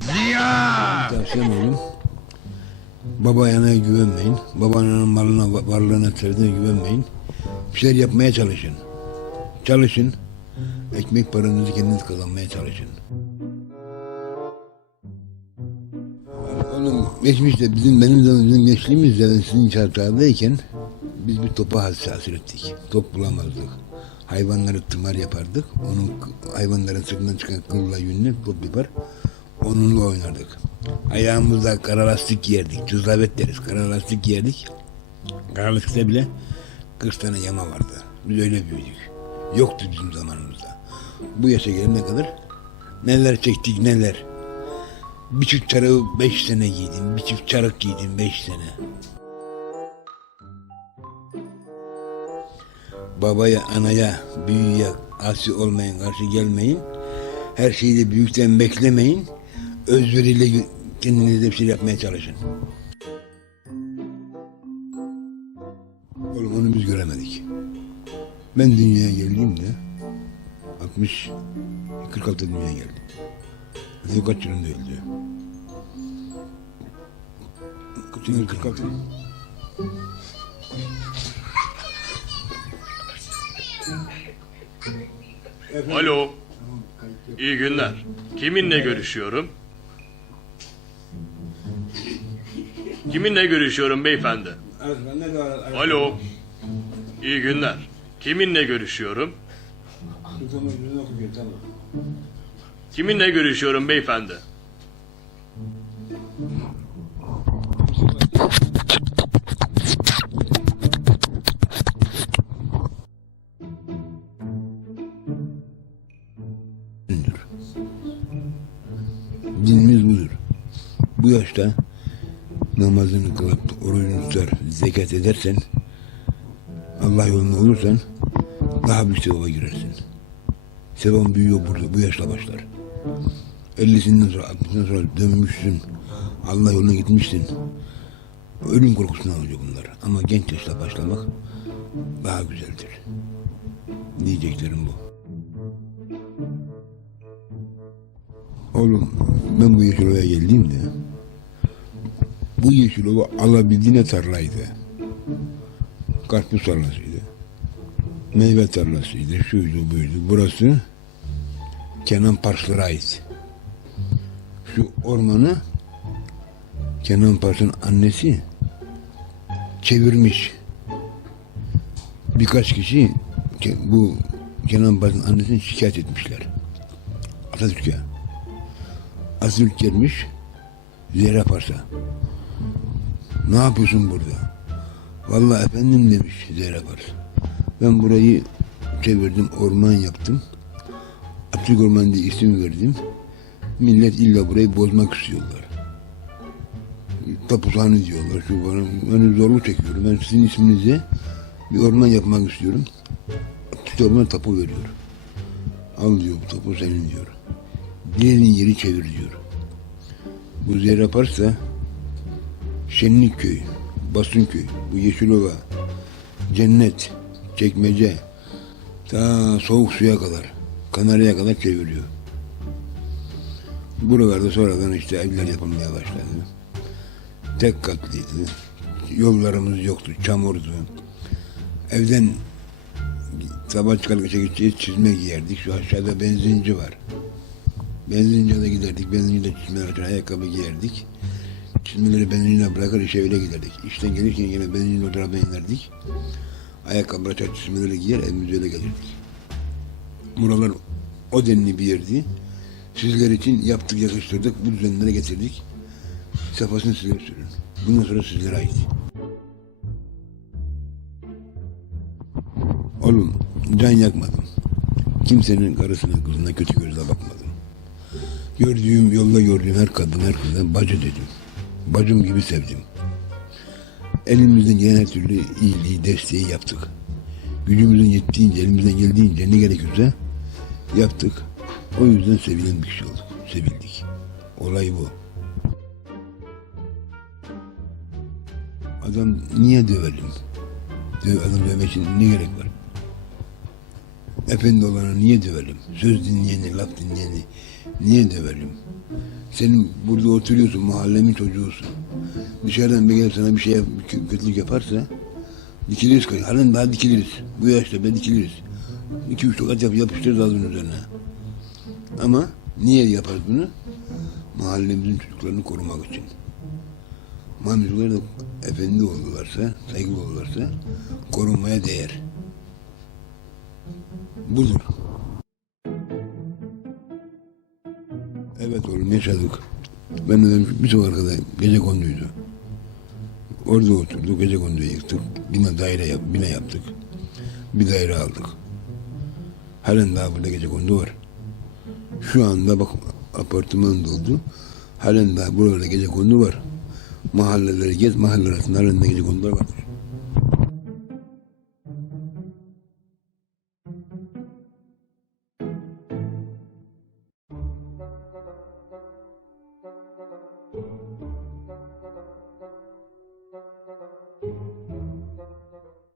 Ziya! Tavsiyem oğlum. Güvenmeyin. Babanın malına, varlığına, servetine güvenmeyin. Bir şeyler yapmaya çalışın. Çalışın. Ekmek paranızı kendiniz kazanmaya çalışın. Oğlum geçmişte bizim benim zaman bizim gençliğimizde sizin çağdayken biz bir topa hasret hasret ettik. Top bulamazdık. Hayvanları tımar yapardık. Onun hayvanların sırtından çıkan kılla yünle top yapar. Onunla oynardık. Ayağımızda kara lastik giyerdik. Cüzdavet deriz. Kara lastik giyerdik. Kara lastikte bile 40 tane yama vardı. Biz öyle büyüdük. Yoktu bizim zamanımızda. Bu yaşa gelene kadar neler çektik neler. Bir çift çarığı beş sene giydim. Bir çift çarık giydim beş sene. Babaya, anaya, büyüye asi olmayın, karşı gelmeyin. Her şeyi de büyükten beklemeyin. Özveriyle kendinize bir şey yapmaya çalışın. Oğlum onu biz göremedik. Ben dünyaya geldiğimde 60 46 dünyaya geldim. Öyle kaç yılında öldü? Kaç yılında 46? Alo. İyi günler. Kiminle görüşüyorum? Kiminle görüşüyorum beyefendi? Alo. İyi günler. Kiminle görüşüyorum? Kiminle görüşüyorum beyefendi? Dindir. Dinimiz budur. Bu yaşta namazını kılıp orucunu tutar, zekat edersen Allah yolunda olursan daha büyük sevaba girersin. Sevabın büyüyor burada, bu yaşla başlar. 50'sinden sonra, 60'dan sonra dönmüşsün. Allah yoluna gitmişsin. Ölüm korkusundan olacak bunlar. Ama genç yaşta başlamak daha güzeldir. Diyeceklerim bu. Oğlum ben bu Yeşilova'ya geldiğimde bu Yeşilova alabildiğine tarlaydı. Karpuz tarlasıydı. Meyve tarlasıydı. Şuydu buydu. Burası Kenan Parslar'a ait. Şu ormanı Kenan Pars'ın annesi çevirmiş. Birkaç kişi bu Kenan Pars'ın annesini şikayet etmişler. Atatürk'e. Atatürk gelmiş Zehra Pars'a. Ne yapıyorsun burada? Vallahi efendim demiş Zehra Pars. Ben burayı çevirdim, orman yaptım. Atatürk Orman diye isim verdim. Millet illa burayı bozmak istiyorlar. Tapuzhane diyorlar. Şu bana, ben zorluk çekiyorum. Ben sizin isminize bir orman yapmak istiyorum. Atatürk Orman tapu veriyor. Al diyor bu tapu senin diyor. Diğerinin yeri çevir diyor. Bu Zehra Pars da Şenlikköy, Basınköy, bu Yeşilova, Cennet, Çekmece, ta soğuk suya kadar, Kanarya'ya kadar çeviriyor. Buralarda sonradan işte evler yapılmaya başladı. Tek katlıydı. Yollarımız yoktu, çamurdu. Evden sabah çıkarken gideceğiz çizme giyerdik. Şu aşağıda benzinci var. Benzinciye de giderdik. Benzincide çizmeler açar, ayakkabı giyerdik. Çizmeleri benzincine bırakır işe öyle giderdik. İşten gelirken yine benzincin o inerdik. Ayakkabı açar, çizmeleri giyer, evimize öyle gelirdik. Buralar o denli bir yerdi. Sizler için yaptık, yakıştırdık, bu düzenlere getirdik. Sefasını sizlere sürün. Bundan sonra sizlere ait. Oğlum, can yakmadım. Kimsenin karısına, kızına kötü gözle bakmadım. Gördüğüm, yolda gördüğüm her kadın, her kızdan bacı dedim. Bacım gibi sevdim. Elimizden gelen türlü iyiliği, desteği yaptık. Gücümüzün yettiğince, elimizden geldiğince ne gerekiyorsa yaptık. O yüzden sevilen bir kişi olduk. Sevildik. Olay bu. Adam niye dövelim? Dö adam dövmek için ne gerek var? Efendi olanı niye dövelim? Söz dinleyeni, laf dinleyeni niye dövelim? Senin burada oturuyorsun, mahallemin çocuğusun. Dışarıdan bir gelip sana bir şey yap, bir kö- kötülük yaparsa dikiliriz. Halen daha dikiliriz. Bu yaşta be dikiliriz. İki üç tokat yap, yapıştırırız ağzının üzerine. Ama niye yaparız bunu? Mahallemizin çocuklarını korumak için. Mahallemizler de efendi oldularsa, saygılı oldularsa korunmaya değer. Budur. Evet oğlum yaşadık. Ben de bir sokak arkada gece konduydu. Orada oturduk, gece konduyu yıktık. Bina daire yap, bina yaptık. Bir daire aldık. Halen daha burada gece kondu var. Şu anda bak apartman doldu. Halen daha burada gece kondu var. Mahalleleri gez, mahalle arasında halen gece kondular var.